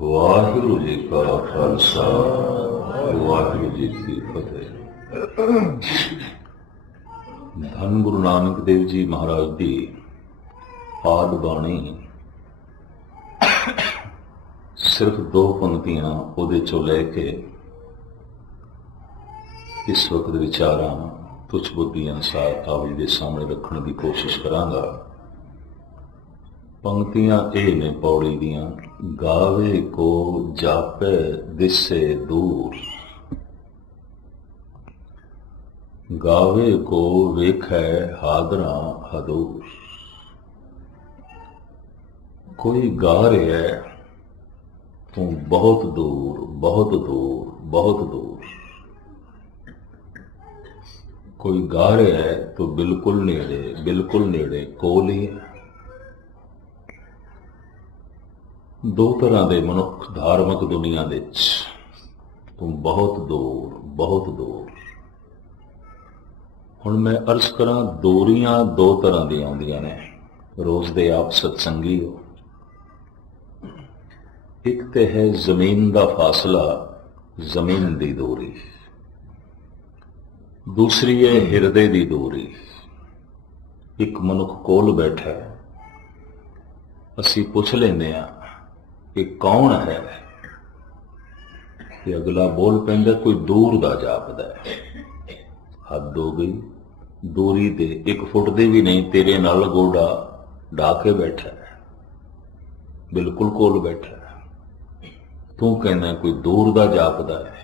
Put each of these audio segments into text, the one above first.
ਵਾਹਿਗੁਰੂ ਜੀ ਕਾ ਖਾਲਸਾ ਵਾਹਿਗੁਰੂ ਜੀ ਕੀ ਫਤਿਹ। ਧੰਨ ਗੁਰੂ ਨਾਨਕ ਦੇਵ ਜੀ ਮਹਾਰਾਜ ਦੀ ਆਦ ਬਾਣੀ ਸਿਰਫ 2 ਪੰਕਤੀਆਂ ਉਹਦੇ ਚੋਂ ਲੈ ਕੇ ਇਸ ਵਕਤ ਵਿਚਾਰਾਂ ਤੁਛ ਬੁੱਧੀ ਅਨੁਸਾਰ ਆਪ ਜੀ ਦੇ ਸਾਹਮਣੇ ਰੱਖਣ ਦੀ ਕੋਸ਼ਿਸ਼ ਕਰਾਂਗਾ। ਪੰਕਤੀਆਂ ਇਹ ਨੇ ਪੌੜੀ ਦੀਆਂ। ਗਾਵੇ ਕੋ ਜਾਪੈ ਦਿਸੇ ਦੂਰ, ਗਾਵੇ ਕੋ ਵੇਖੈ ਹਾਦਰਾ ਹਦੂਰ। ਕੋਈ ਗਾ ਰਿਹਾ ਹੈ ਤੂੰ ਬਹੁਤ ਦੂਰ, ਬਹੁਤ ਦੂਰ, ਬਹੁਤ ਦੂਰ। ਕੋਈ ਗਾ ਰਿਹਾ ਹੈ ਤੂੰ ਬਿਲਕੁਲ ਨੇੜੇ, ਬਿਲਕੁਲ ਨੇੜੇ, ਕੋਲ ਹੀ ਹੈ। 2 ਤਰ੍ਹਾਂ ਦੇ ਮਨੁੱਖ ਧਾਰਮਿਕ ਦੁਨੀਆ ਵਿੱਚ, ਤੂੰ ਬਹੁਤ ਦੂਰ, ਬਹੁਤ ਦੂਰ। ਹੁਣ ਮੈਂ ਅਰਜ਼ ਕਰਾਂ, ਦੂਰੀਆਂ 2 ਤਰ੍ਹਾਂ ਦੀਆਂ ਆਉਂਦੀਆਂ ਨੇ। ਰੋਜ਼ ਦੇ ਆਪ ਸਤਸੰਗੀ ਹੋ। ਇੱਕ ਤੇ ਹੈ ਜ਼ਮੀਨ ਦਾ ਫਾਸਲਾ, ਜ਼ਮੀਨ ਦੀ ਦੂਰੀ। ਦੂਸਰੀ ਹੈ ਹਿਰਦੇ ਦੀ ਦੂਰੀ। ਇੱਕ ਮਨੁੱਖ ਕੋਲ ਬੈਠਾ ਹੈ, ਅਸੀਂ ਪੁੱਛ ਲੈਂਦੇ ਹਾਂ ਕਿ ਕੌਣ ਹੈ, ਤੇ ਅਗਲਾ ਬੋਲ ਪੈਂਦਾ ਕੋਈ ਦੂਰ ਦਾ ਜਾਪਦਾ ਹੈ। ਹੱਦ ਹੋ ਗਈ। ਦੂਰੀ ਦੇ 1 ਫੁੱਟ ਦੇ ਵੀ ਨਹੀਂ, ਤੇਰੇ ਨਾਲ ਗੋਡਾ ਢਾ ਕੇ ਬੈਠਾ ਹੈ, ਬਿਲਕੁਲ ਕੋਲ ਬੈਠਾ ਹੈ। ਤੂੰ ਕਹਿੰਦਾ ਕੋਈ ਦੂਰ ਦਾ ਜਾਪਦਾ ਹੈ।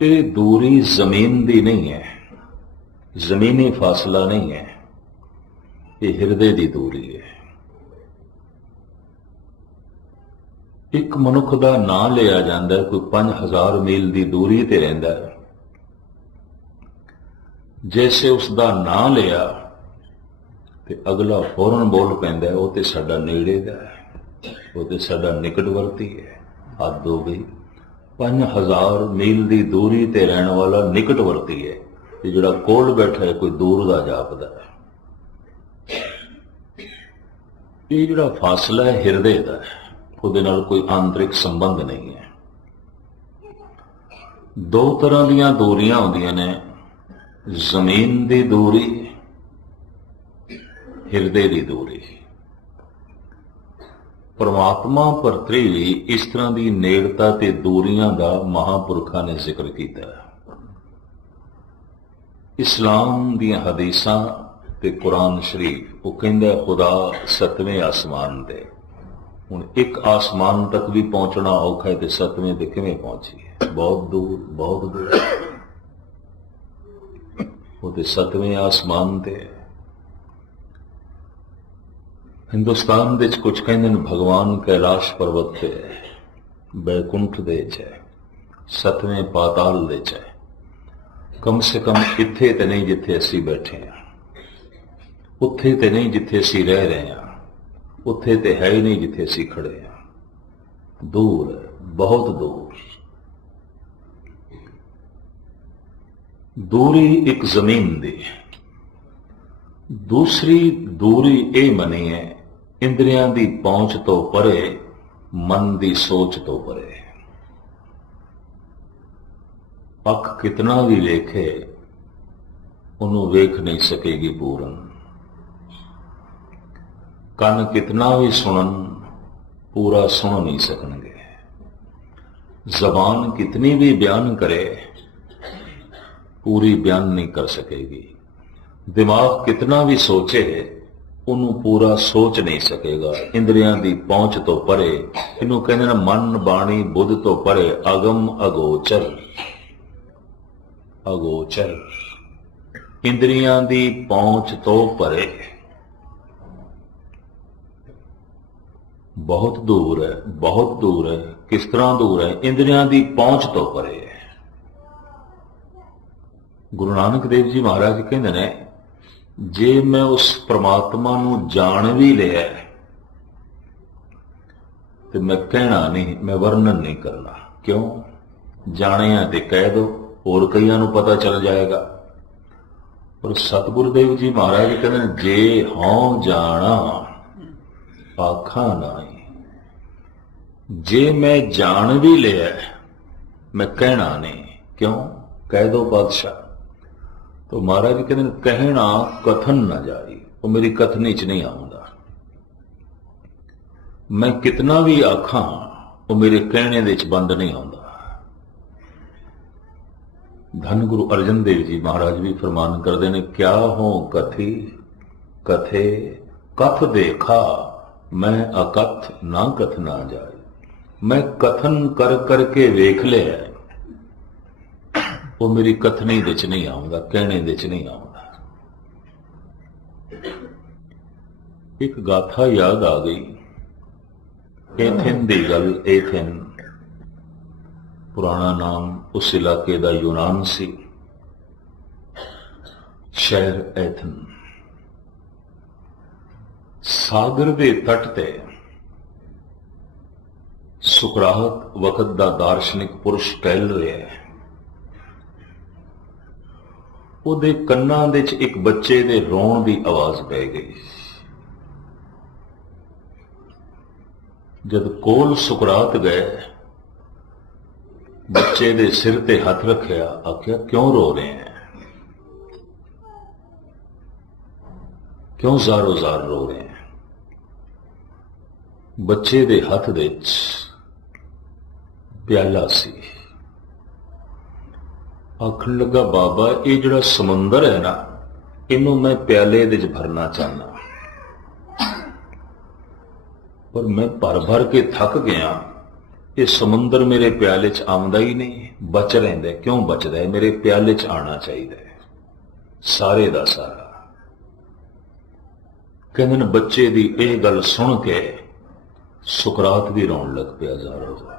ਇਹ ਦੂਰੀ ਜ਼ਮੀਨ ਦੀ ਨਹੀਂ ਹੈ, ਜ਼ਮੀਨੀ ਫਾਸਲਾ ਨਹੀਂ ਹੈ, ਇਹ ਹਿਰਦੇ ਦੀ ਦੂਰੀ ਹੈ। ਇੱਕ ਮਨੁੱਖ ਦਾ ਨਾਂ ਲਿਆ ਜਾਂਦਾ, ਕੋਈ 5000 ਮੀਲ ਦੀ ਦੂਰੀ ਤੇ ਰਹਿੰਦਾ ਹੈ। ਜੈਸੇ ਉਸ ਦਾ ਨਾਂ ਲਿਆ ਤੇ ਅਗਲਾ ਫੌਰਨ ਬੋਲ ਪੈਂਦਾ ਉਹ ਤੇ ਸਾਡਾ ਨੇੜੇ ਦਾ ਹੈ, ਉਹ ਤੇ ਸਾਡਾ ਨਿਕਟਵਰਤੀ ਹੈ। ਹੱਦ ਹੋ ਗਈ। 5000 ਮੀਲ ਦੀ ਦੂਰੀ ਤੇ ਰਹਿਣ ਵਾਲਾ ਨਿਕਟਵਰਤੀ ਹੈ, ਤੇ ਜਿਹੜਾ ਕੋਲ ਬੈਠਾ ਹੈ ਕੋਈ ਦੂਰ ਦਾ ਜਾਪਦਾ ਹੈ। ਇਹ ਜਿਹੜਾ ਫਾਸਲਾ ਹੈ ਹਿਰਦੇ ਦਾ ਹੈ, ਉਹਦੇ ਨਾਲ ਕੋਈ ਆਂਤਰਿਕ ਸੰਬੰਧ ਨਹੀਂ ਹੈ। 2 ਤਰ੍ਹਾਂ ਦੀਆਂ ਦੂਰੀਆਂ ਹੁੰਦੀਆਂ ਨੇ, ਜ਼ਮੀਨ ਦੀ ਦੂਰੀ, ਹਿਰਦੇ ਦੀ ਦੂਰੀ। ਪਰਮਾਤਮਾ ਪ੍ਰਤੀ ਵੀ ਇਸ ਤਰ੍ਹਾਂ ਦੀ ਨੇੜਤਾ ਤੇ ਦੂਰੀਆਂ ਦਾ ਮਹਾਂਪੁਰਖਾਂ ਨੇ ਜ਼ਿਕਰ ਕੀਤਾ ਹੈ। ਇਸਲਾਮ ਦੀਆਂ ਹਦੀਸਾਂ ਤੇ ਕੁਰਾਨ ਸ਼ਰੀਫ, ਉਹ ਕਹਿੰਦਾ ਖੁਦਾ 7ਵੇਂ ਆਸਮਾਨ ਤੇ। ਹੁਣ ਇੱਕ ਆਸਮਾਨ ਤੱਕ ਵੀ ਪਹੁੰਚਣਾ ਔਖਾ ਹੈ, ਤੇ 7ਵੇਂ ਤੇ ਕਿਵੇਂ ਪਹੁੰਚੀਏ? ਬਹੁਤ ਦੂਰ, ਬਹੁਤ ਦੂਰ। ਉਹ ਤੇ 7ਵੇਂ ਆਸਮਾਨ ਤੇ। ਹਿੰਦੁਸਤਾਨ ਵਿੱਚ ਕੁਝ ਕਹਿੰਦੇ ਨੇ ਭਗਵਾਨ ਕੈਲਾਸ਼ ਪਰਬਤ ਤੇ, ਬੈਕੁੰਠ ਦੇ ਚ ਹੈ, 7ਵੇਂ ਪਾਤਾਲ ਦੇ ਚ ਹੈ। ਕਮ ਸੇ ਕਮ ਇੱਥੇ ਤੇ ਨਹੀਂ ਜਿੱਥੇ ਅਸੀਂ ਬੈਠੇ ਹਾਂ, ਉੱਥੇ ਤੇ ਨਹੀਂ ਜਿੱਥੇ ਅਸੀਂ ਰਹਿ ਰਹੇ ਹਾਂ, ਉੱਥੇ ਤੇ ਹੈ ਹੀ ਨਹੀਂ ਜਿੱਥੇ ਅਸੀਂ ਖੜੇ ਹਾਂ। ਦੂਰ ਹੈ, ਬਹੁਤ ਦੂਰ। ਦੂਰੀ ਇੱਕ ਜ਼ਮੀਨ ਦੀ। ਦੂਸਰੀ ਦੂਰੀ ਇਹ ਮੰਨੀ ਹੈ ਇੰਦਰੀਆਂ ਦੀ ਪਹੁੰਚ ਤੋਂ ਪਰੇ, ਮਨ ਦੀ ਸੋਚ ਤੋਂ ਪਰੇ। ਅੱਖ ਕਿਤਨਾ ਵੀ ਵੇਖੇ ਉਹਨੂੰ ਵੇਖ ਨਹੀਂ ਸਕੇਗੀ ਪੂਰਨ। ਕੰਨ ਕਿਤਨਾ ਵੀ ਸੁਣਨ ਪੂਰਾ ਸੁਣ ਨਹੀਂ ਸਕਣਗੇ। ਜ਼ਬਾਨ ਕਿਤਨੀ ਵੀ ਬਿਆਨ ਕਰੇ ਪੂਰੀ ਬਿਆਨ ਨਹੀਂ ਕਰ ਸਕੇਗੀ। ਦਿਮਾਗ ਕਿਤਨਾ ਵੀ ਸੋਚੇ ਉਹਨੂੰ ਪੂਰਾ ਸੋਚ ਨਹੀਂ ਸਕੇਗਾ। ਇੰਦਰੀਆਂ ਦੀ ਪਹੁੰਚ ਤੋਂ ਪਰੇ, ਇਹਨੂੰ ਕਹਿੰਦੇ ਨੇ ਮਨ ਬਾਣੀ ਬੁੱਧ ਤੋਂ ਪਰੇ, ਅਗਮ ਅਗੋਚਰ। ਅਗੋਚਰ, ਇੰਦਰੀਆਂ ਦੀ ਪਹੁੰਚ ਤੋਂ ਪਰੇ, ਬਹੁਤ ਦੂਰ ਹੈ, ਬਹੁਤ ਦੂਰ ਹੈ। ਕਿਸ ਤਰ੍ਹਾਂ ਦੂਰ ਹੈ? ਇੰਦਰੀਆਂ ਦੀ ਪਹੁੰਚ ਤੋਂ ਪਰੇ ਹੈ। ਗੁਰੂ ਨਾਨਕ ਦੇਵ ਜੀ ਮਹਾਰਾਜ ਕਹਿੰਦੇ ਨੇ, ਜੇ ਮੈਂ ਉਸ ਪ੍ਰਮਾਤਮਾ ਨੂੰ ਜਾਣ ਵੀ ਲਿਆ ਤੇ ਮੈਂ ਕਹਿਣਾ ਨਹੀਂ, ਮੈਂ ਵਰਣਨ ਨਹੀਂ ਕਰਨਾ। ਕਿਉਂ? ਜਾਣਿਆ ਤੇ ਕਹਿ ਦੋ, ਹੋਰ ਕਈਆਂ ਨੂੰ ਪਤਾ ਚੱਲ ਜਾਏਗਾ। ਪਰ ਸਤਿਗੁਰੂ ਦੇਵ ਜੀ ਮਹਾਰਾਜ ਕਹਿੰਦੇ ਨੇ, ਜੇ ਹਉ ਜਾਣਾ ਆਖਾਂ ਨਾਹੀ। जे मैं जान भी लिया मैं कहना नहीं, क्यों? कह दो बादशाह। तो महाराज कहते हैं कहना कथन ना जाए, वो मेरी कथनी च नहीं आऊंगा। मैं कितना भी आखा वो मेरे कहने दे च बंद नहीं आਉਂਦਾ। धन गुरु अर्जन देव जी महाराज भी फरमान करते हैं, क्या हो कथी कथे कथ देखा मैं अकथ ना कथ ना जाए। मैं कथन कर करके वेख लिया, वो मेरी कथनी दे च नहीं आऊंगा, कहने दे च नहीं आऊंगा। एक गाथा याद आ गई, एथेन दी गल। एथेन पुराना नाम उस इलाके का यूनान सी, शहर एथन। सागर के तट ते सुकरात वक्त का दार्शनिक पुरुष टहल रहा है। ਉਹਦੇ ਕੰਨਾਂ ਦੇ 'ਚ ਇੱਕ ਬੱਚੇ ਦੇ ਰੋਣ ਦੀ ਆਵਾਜ਼ ਪੈ ਗਈ। जब कोल सुकरात गए, बच्चे दे सिर ते हथ रखिया, आख्या क्यों रो रहे हैं, क्यों जारो जार रो रहे हैं। बच्चे दे हथ दे प्याला सी। आखन लगा बाबा ये जड़ा समुंदर है ना, इनू मैं प्याले दे भरना चाहना, पर मैं भर भर के थक गया। ये समुंदर मेरे प्याले च आंदा ही नहीं, बच रहिंदा। क्यों बचदा है? मेरे प्याले च आना चाहिए सारे दा सारा। कहंदे ने बच्चे दी यह गल सुन के सुकरात भी रोन लग पिया ज़ारो ज़ार।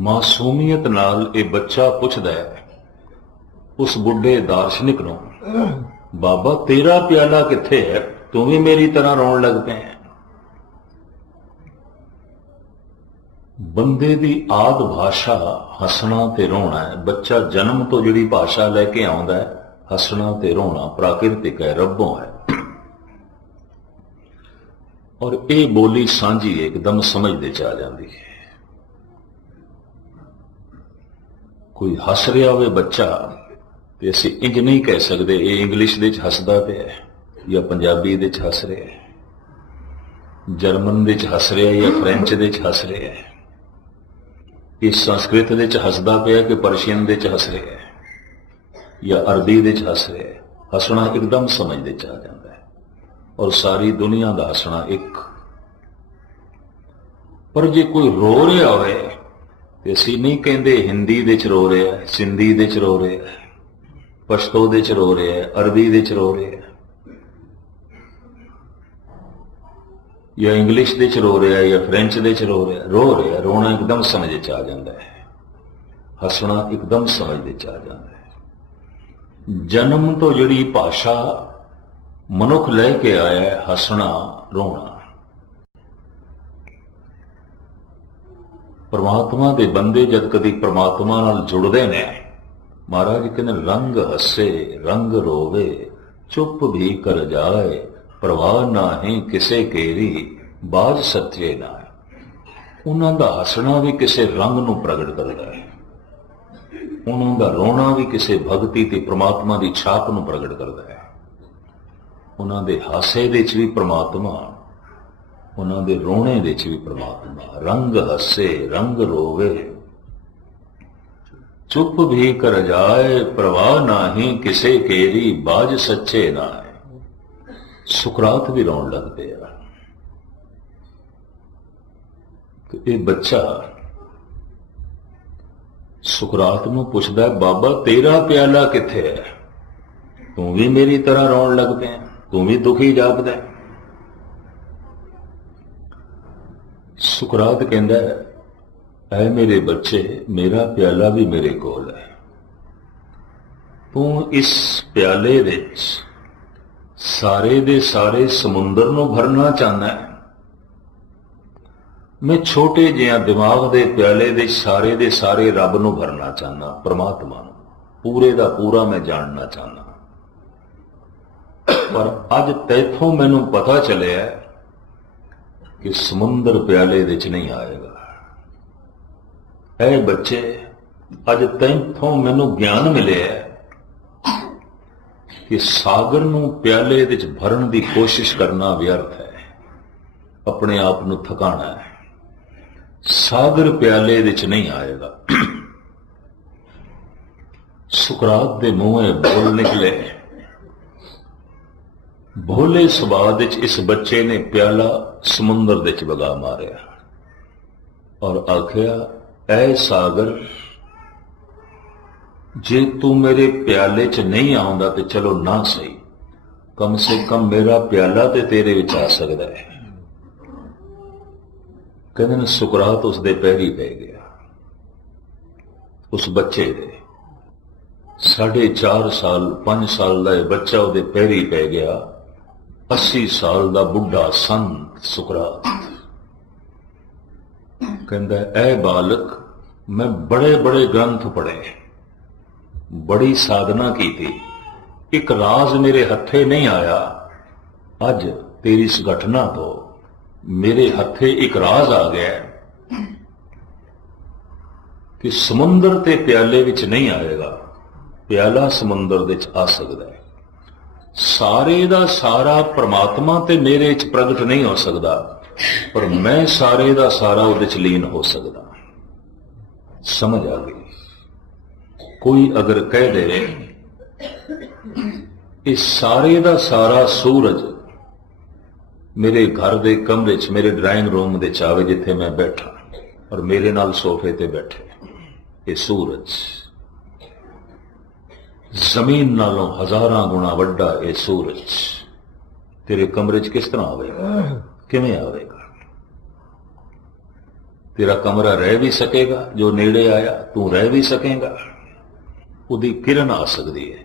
मासूमियत नाल ये बच्चा पुछदा है उस बुढ़े दार्शनिक नूं, बाबा तेरा प्याला कित्थे है, तू भी मेरी तरह रोन लग पे। बंदे दी आद भाषा हसना ते रोना है। बच्चा जन्म तो जिहड़ी भाषा लैके आउंदा है, हसना ते रोना प्राकृतिक है, रब्बों है। और ये बोली सांझी एकदम समझदे च आ जाती है। कोई हस रहा होवे बच्चा ते असीं इंज नहीं कह सकते ये इंग्लिश दे च हसदा पिया है या पंजाबी दे च हस रहा है, जर्मन दे च हस रहा है या फ्रेंच दे च हस रहा है, इस संस्कृत दे च हसदा पिया कि पर्शियन दे च हस रहा है या अरबी दे च हस रहा है। हसना एकदम समझ दे च आ जाता है और सारी दुनिया का हसना एक। पर जे कोई रो रहा होवे ते असीं नहीं कहंदे हिंदी दे च रो रहा है, सिंधी दे च रो रहा है, पश्तो दे च रो रहा है, अरबी दे च रो रहा है या इंग्लिश दे च रो रहा है या फ्रेंच दे च रो रहा है। रोना एकदम समझ च आ जाता है, हसना एकदम समझ च आ जाता है। जन्म तो जिहड़ी भाषा मनुख लैके आया है, हसना रोना। परमात्मा के बंदे जद कदी परमात्मा नाल जुड़दे ने, महाराज कहते रंग हसे रंग रोवे चुप भी कर जाए, परवाह ना ही किसे केरी बाज सच्चे ना है। उन्हों का हसना भी किसी रंग नूं प्रगट करता है, उन्हों का रोना भी किसी भगती ते परमात्मा की छाप नूं प्रगट करता है। उन्हों के हासे दे च भी परमात्मा, उन्हों के रोने दे च भी परमात्मा। रंग हसे रंग रोवे चुप भी कर जाए, परवाह ना ही किसे केरी बाज सच्चे ना है। सुकरात भी रोन लग पिया। तो ये बच्चा सुकरात नूं पुछदा है, बाबा तेरा प्याला कित्थे है, तू भी मेरी तरह रोन लग पिया, तू भी दुखी जापदा है। सुकरात कहंदा है, ऐ मेरे बच्चे मेरा प्याला भी मेरे कोल है, तू इस प्याले विच सारे दे सारे समुंदर नूं भरना चाहना है। मैं छोटे जिहा दिमाग दे प्याले दे सारे रब नूं भरना चाहना, परमात्मा नूं पूरे दा पूरा मैं जानना चाहना। पर अज तैथों मैनूं पता चलिया कि समुंदर प्याले दे च नहीं आएगा। ऐ बच्चे, अज तैथों मैनू ज्ञान मिले कि सागर नूं प्याले दे च भरन की कोशिश करना व्यर्थ है, अपने आप नूं थकाना है। सागर प्याले दे च नहीं आएगा। सुकरात दे मुंह बोल निकले, भोले सुभाव विच इस बच्चे ने प्याला समुंदर दे च वगा मारिया और आखिया, ऐ सागर, जे तू मेरे प्याले च नहीं आउंदा ते चलो ना सही, कम से कम मेरा प्याला ते तेरे विच आ सकदा है। कहते ने सुकरात उसदे पैरी पै गया, उस बच्चे दे। 4.5 साल 5 साल का बच्चा ਉਹਦੇ पैरी पै गया। 80 साल का बुढ़ा संत सुकरात कहता, ऐ बालक, मैं बड़े बड़े ग्रंथ पढ़े, बड़ी साधना की थी, एक राज मेरे हथे नहीं आया। अज तेरी इस घटना तो मेरे हथे एक राज आ गया कि समुंदर ते प्याले विच नहीं आएगा, प्याला समुंदर दे च आ सकता है। सारे दा सारा परमात्मा ते मेरे च प्रगट नहीं हो सकता, पर मैं सारे दा सारा उहदे च लीन हो सकता। समझ आ गई। कोई अगर कह दे इस सारे दा सारा सूरज मेरे घर दे कमरे च, मेरे ड्राइंग रूम दे चावे जिथे मैं बैठा और मेरे नाल सोफे ते बैठे, ये सूरज जमीन नालों 1000 गुणा वड्डा, ये सूरज तेरे कमरे च किस तरह आवेगा, किवें आवेगा? तेरा कमरा रह भी सकेगा? जो नेड़े आया तू रह भी सकेगा? उसकी किरण आ सकती है,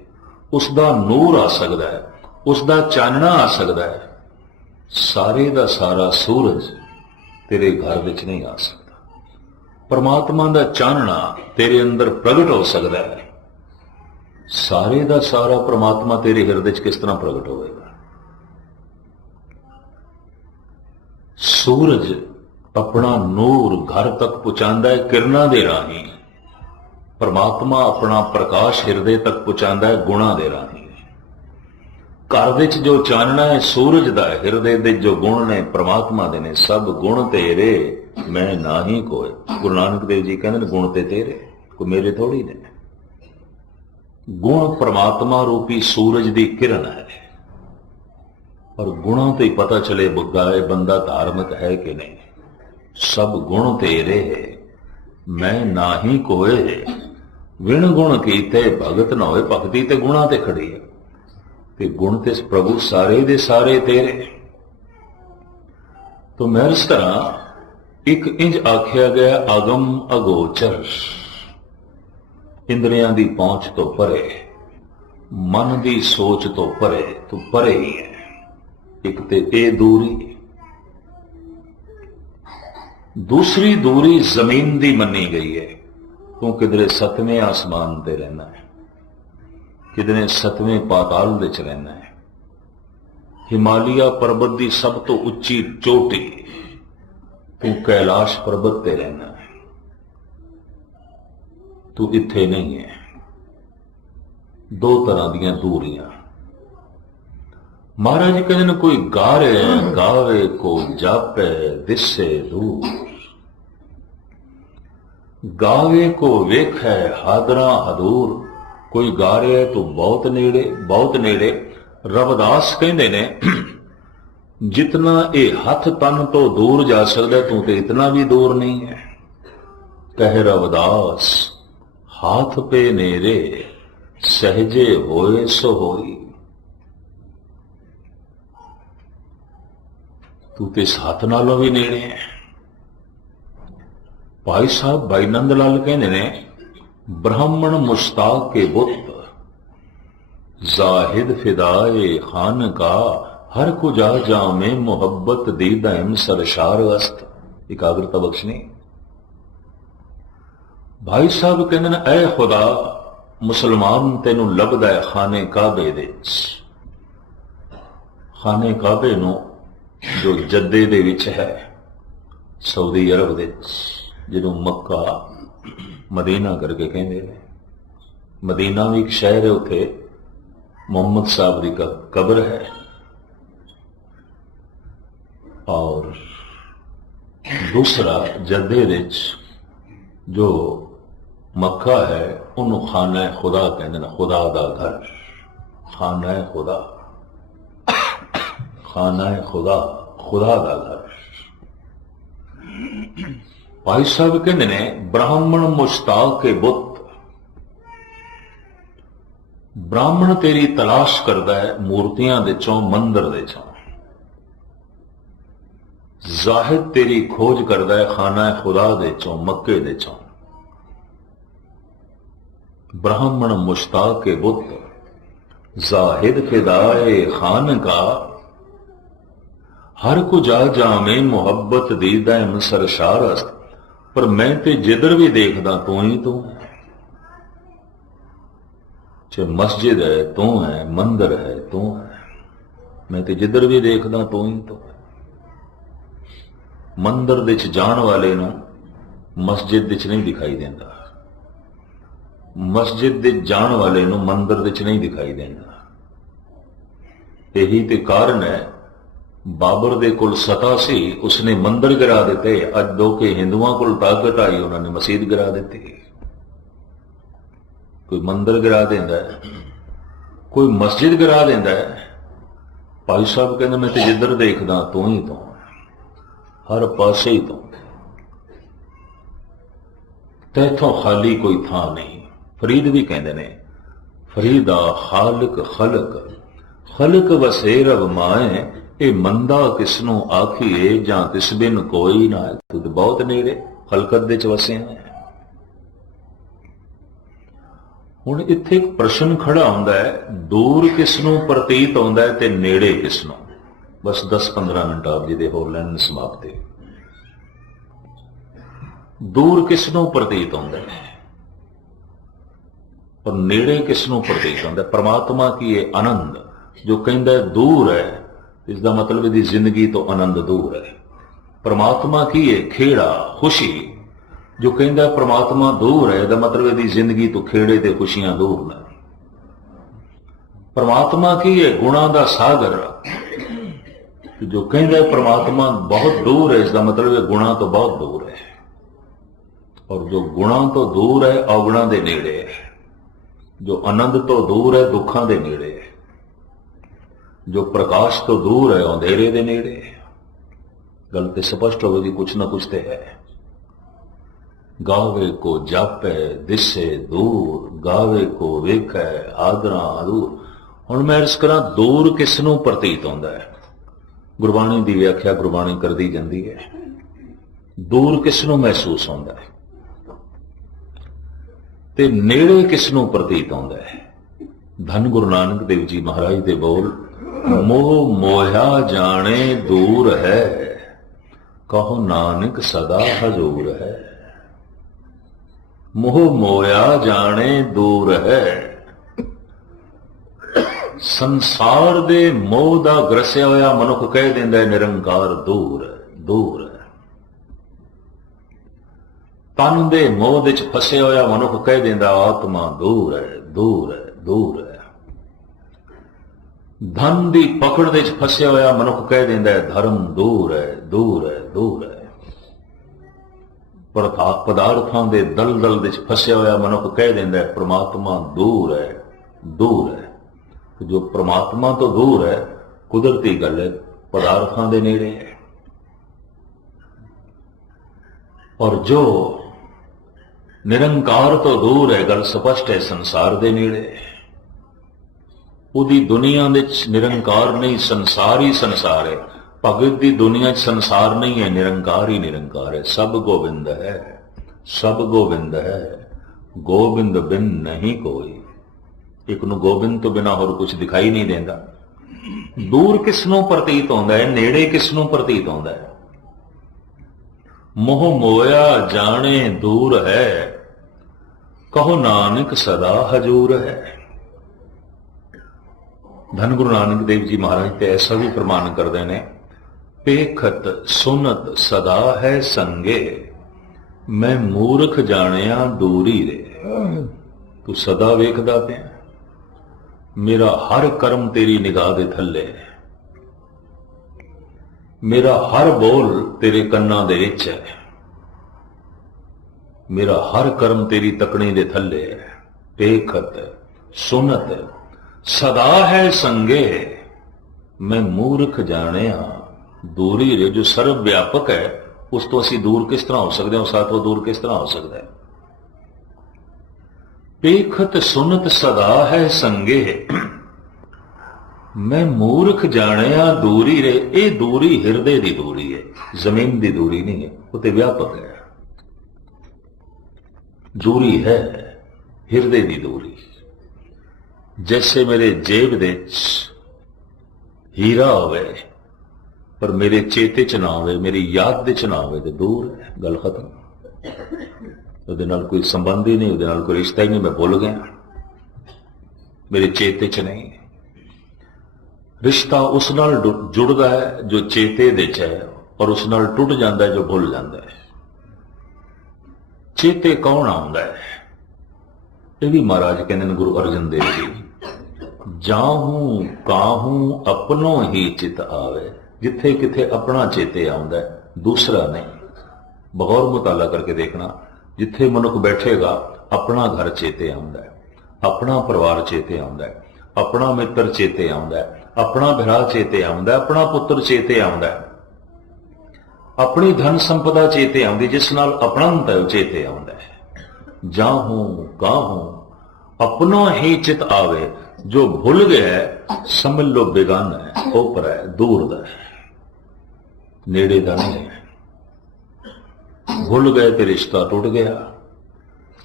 उसका नूर आ सकता है, उसका चानना आ सकता है। सारे दा सारा सूरज तेरे घर विच नहीं आ सकता। परमात्मा दा चानना तेरे अंदर प्रगट हो सकता है। सारे दा सारा परमात्मा तेरे हिरदे च किस तरह प्रगट होएगा? सूरज अपना नूर घर तक पहुंचाता है किरणा दे राही, परमात्मा अपना प्रकाश हिरदे तक पहुंचाता है गुणा दे राही। घर विच जो चानना है सूरज दा, हिरदे दे जो गुण ने परमात्मा दे ने, सब गुण तेरे मैं ना ही कोई। गुरु नानक देव जी कहते हैं गुण ते तेरे, कोई मेरे थोड़ी ने। गुण परमात्मा रूपी सूरज दी किरण है, और गुणों ते ही पता चले बुद्धाए बंदा धार्मिक है कि नहीं। सब गुण तेरे मैं ना ही कोई, विण गुण कीते भगत न होए, भगती ते गुणा ते खड़ी है, ते गुण ते प्रभु सारे दे सारे तेरे। तो मैं इस तरह एक इंज आख्या गया आगम अगोचर, इंद्रियां दी पहुंच तो परे, मन दी सोच तो परे, तो परे ही है। एक ते ए दूरी, दूसरी दूरी जमीन दी मनी गई है। तू किधरे 7वें आसमान ते रहना है, किधरे 7वें पाताल दे च रहना है। हिमालय पर्वत की सब तो उच्ची चोटी, तू कैलाश पर्वत ते रहना है, तू इत्थे नहीं है। दो तरह दियां दूरियां। महाराज जी कहते हैं कोई गारे गावे को जापे दिसे दूर, गावे को वेखे हादरा हदूर। कोई गा रहा है तो बहुत नेड़े, बहुत नेड़े। रविदास कहते ने जितना ये हथ तन तो दूर जा सकता तू तो इतना भी दूर नहीं है। कह रविदास हाथ पे नेरे सहजे होए सो होई। तू तो इस हाथ नालों भी नेड़े है। भाई साहब भाई नंद लाल कहते ने ब्राह्मण मुश्ताक के बुत जाहिद फिदाए खान का हर कुजा जा में मोहब्बत दीदाम सरशार अस्त। एकाग्रता बख्शनी। भाई साहब कहते ने ऐ खुदा मुसलमान तेनू लभदा है खाने काबे दे। खाने काबे नू जो जद्दे दे विच है, सऊदी अरब दे, जिन्हों मक्का मदीना करके कहते हैं। मदीना भी एक शहर है, उत्थे मोहम्मद साहब की कब्र है। और दूसरा जद्दे विच जो मक्का है उन्होंने खाना खुदा कहते हैं, खुदा दा घर, खाना खुदा, खाना खुदा, खुदा दा घर। भाई साहब कहते ने ब्राह्मण मुश्ताक के बुत, ब्राह्मण तेरी तलाश करता है मूर्तियां दे चों, मंदिर दे चों। जाहिद तेरी खोज करता है खाना खुदा दे चों, मक्के दे चों। ब्राह्मण मुश्ताक के बुत, जाहिद फिदाए खान का, हर कुछ आ जामे मुहब्बत दीदा सरशारस्त। पर मैं ते जिधर भी देखदा तू ही तू है, चाहे मस्जिद है तू है, मंदिर है तू है, मैं ते जिधर भी देखदा तू ही तू है। मंदिर दे च जाण वाले नूं मस्जिद दे च नहीं दिखाई देंदा, मस्जिद दे जाण वाले नूं मंदिर दे च नहीं दिखाई देंदा। यही ते कारण है बाबर दे कोल सता सी, उसने मंदिर गिरा दिते। अज दो के हिंदुओं कोल ताकत आई, उन्होंने मसीद गिरा दी। कोई मंदिर गिरा देंदा है, कोई मस्जिद गिरा देंदा है। भाई साहब कहते मैं तो जिधर देखदा तू ही तू, हर पासे ही तू, तैथों खाली कोई थां नहीं। फरीद भी कहते ने, फरीदा खालिक खलक, खलक वसे रब माए, ये मंदा किसनों आखिए जां तिस बिन कोई ना। तू तो बहुत नेड़े खलकत दे च वसिया है। हुण इत्थे एक प्रश्न खड़ा होंदा है, दूर किसनों प्रतीत होंदा है ते नेड़े किसनों। बस 10-15 मिनट आप जी दे होर लैन समाप्ति। दूर किसनों प्रतीत होंदा है और नेड़े किसनों प्रतीत होंदा है। परमात्मा की ये आनंद जो कहंदा है दूर है, इसका मतलब यदि जिंदगी तो आनंद दूर है। परमात्मा की है खेड़ा खुशी जो कहता है परमात्मा दूर है, इसका मतलब यदि जिंदगी तो खेड़े ते खुशियां दूर न। परमात्मा की है गुणा का सागर जो कहता है परमात्मा बहुत दूर है, इसका मतलब है गुणा तो बहुत दूर है। और जो गुणा तो दूर है अवगुणा दे नेड़े है, जो आनंद तो दूर है दुखों दे नेड़े है, जो प्रकाश तो दूर है अंधेरे दे नेड़े। गल तो स्पष्ट होगी, कुछ ना कुछ तो है। गावे को जापे दिसे दूर, गावे को वेखे आदरा दूर। हुण मैं इस करा दूर किसनों प्रतीत होंदा है। गुरबाणी की व्याख्या गुरबाणी कर दी जाती है। दूर किसनों महसूस होंदा है ते नेड़े किसनों प्रतीत होंदा है। धन गुरु नानक देव जी महाराज दे बोल, मोह मोया जाने दूर है, कहो नानक सदा हजूर है। मोह मोया जाने दूर है, संसार दे मोह दा ग्रसिया होया मनुख कह देंदा है निरंकार दूर है, दूर है। तन दे मोह दे च फसे होया मनुख कह देंदा आत्मा दूर है, दूर है, दूर है। धन की पकड़ दे फसिया होया मनुख कह देंदा है धर्म दूर है, दूर है, दूर है। पदार्थों के दलदल दे फसिया होया मनुख कह देंदा है परमात्मा दूर है, दूर है। तो जो परमात्मा तो दूर है कुदरती गल है, पदार्थों के नेड़े है। और जो निरंकार तो दूर है, गल स्पष्ट है, संसार के नेड़े है। उदी दुनिया में निरंकार नहीं, संसार ही संसार है। भगत की दुनिया संसार नहीं है, निरंकार ही निरंकार है। सब गोविंद है, सब गोविंद है, गोविंद बिन नहीं कोई। एक नूं गोविंद तो बिना होर कुछ दिखाई नहीं देता। दूर किसनों प्रतीत होंदा है, नेड़े किसनों प्रतीत होंदा है। मोह मोया जाने दूर है, कहो नानक सदा हजूर है। धन गुरु नानक देव जी महाराज ते ऐसा भी प्रमाण करते हैं, पेखत सुनत सदा है संगे, मैं मूर्ख जानिया दूरी रे। तू सदा वेखदा पिया, मेरा हर कर्म तेरी निगाह दे थल्ले है, मेरा हर बोल तेरे कन्ना दे विच है, मेरा हर कर्म तेरी तकनी दे थल्ले है। पेखत सुनत सदा है संगे, मैं मूर्ख जानिया दूरी रे। जो सर्व व्यापक है उस तो असी दूर किस तरह हो सकते हैं, उस साथों दूर किस तरह हो सकता है। पेखत सुनत सदा है संगे, मैं मूर्ख जानिया दूरी रे। ये दूरी हिरदे दी दूरी है, जमीन दी दूरी नहीं है, वो तो व्यापक है। दूरी है हिरदे दी दूरी। जैसे मेरे जेब दे हीरा होवे पर मेरे चेते च ना होवे, मेरी याद दे च ना होवे, तो दूर है, गल खत्म। ਉਹਦੇ ਨਾਲ कोई संबंध ही नहीं, ਉਹਦੇ ਨਾਲ कोई रिश्ता ही नहीं, मैं भुल गया, मेरे चेते च नहीं। रिश्ता उस नाल जुड़दा है जो चेते दे च है, और उस नाल टुट जाता है जो भुल जाता है। चेते कौन आउंदा है? ये भी महाराज कहते हैं गुरु अर्जन देव जी, जाहूं काहूं अपनों ही चित आवे। जिथे किथे अपना चेते आउंदा है, दूसरा नहीं। बगौर मुताला करके देखना, जिथे मनुख बैठेगा अपना घर चेते आउंदा है, अपना परिवार चेते आउंदा है, अपना मित्र चेते आउंदा है, अपना भरा चेते आउंदा है, अपना पुत्र चेते आउंदा है, अपनी धन संपदा चेते आउंदी, जिस नाल अपनंत है चेते आउंदा है। जाहूं काहूं अपना ही चित आवे। जो भुल गया है समझ लो बेगाना है, ओपरा है, दूर दा है, नेड़े दा नहीं है। भुल गए तो रिश्ता टूट गया,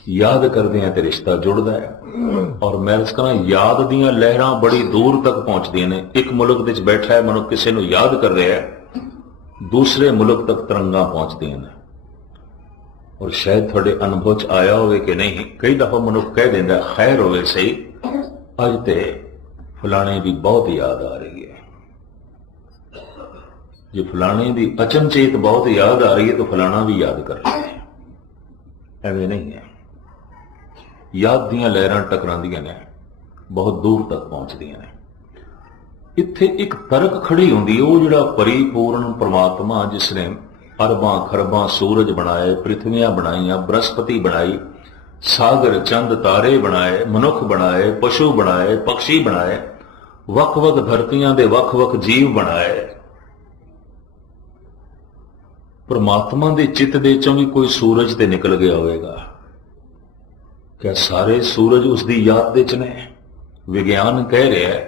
याद करते हैं तो रिश्ता जुड़ता है। और मैं कहना याद दियां लहरां बड़ी दूर तक पहुंचदियां ने। एक मुल्क विच बैठा है मनुख, किसी नूं याद कर रहा है, दूसरे मुल्क तक तरंगा पहुंचदियां ने। और शायद थोड़े अनुभव च आया होवे कि नहीं, कई दफा मनुख कह देंदा खैर होवे सही, अज ते फलाने की बहुत याद आ रही है। जो फलाने की अचनचेत बहुत याद आ रही है तो फलाना भी याद कर रहा है, एवं नहीं है। याद दियां लहरां टकरांदियां ने, बहुत दूर तक पहुंचदियां ने। इत्थे एक तर्क खड़ी होंदी है, वो जिहड़ा परिपूर्ण परमात्मा जिसने अरबां खरबां सूरज बनाए, पृथ्वियां बनाईयां, बृहस्पति बनाई, सागर चंद तारे बनाए, मनुख बनाए, पशु बनाए, पक्षी बनाए, वख वख धरतियां दे वख वख जीव बनाए। परमात्मा दे चित दे चों भी कोई सूरज ते निकल गया होगा? क्या सारे सूरज उसकी याद दे च ने? विज्ञान कह रहा है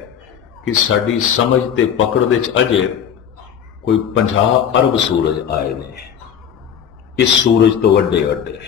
कि साडी समझ ते पकड़ दे च अजे कोई 50 अरब सूरज आए ने, इस सूरज तो वड्डे वड्डे।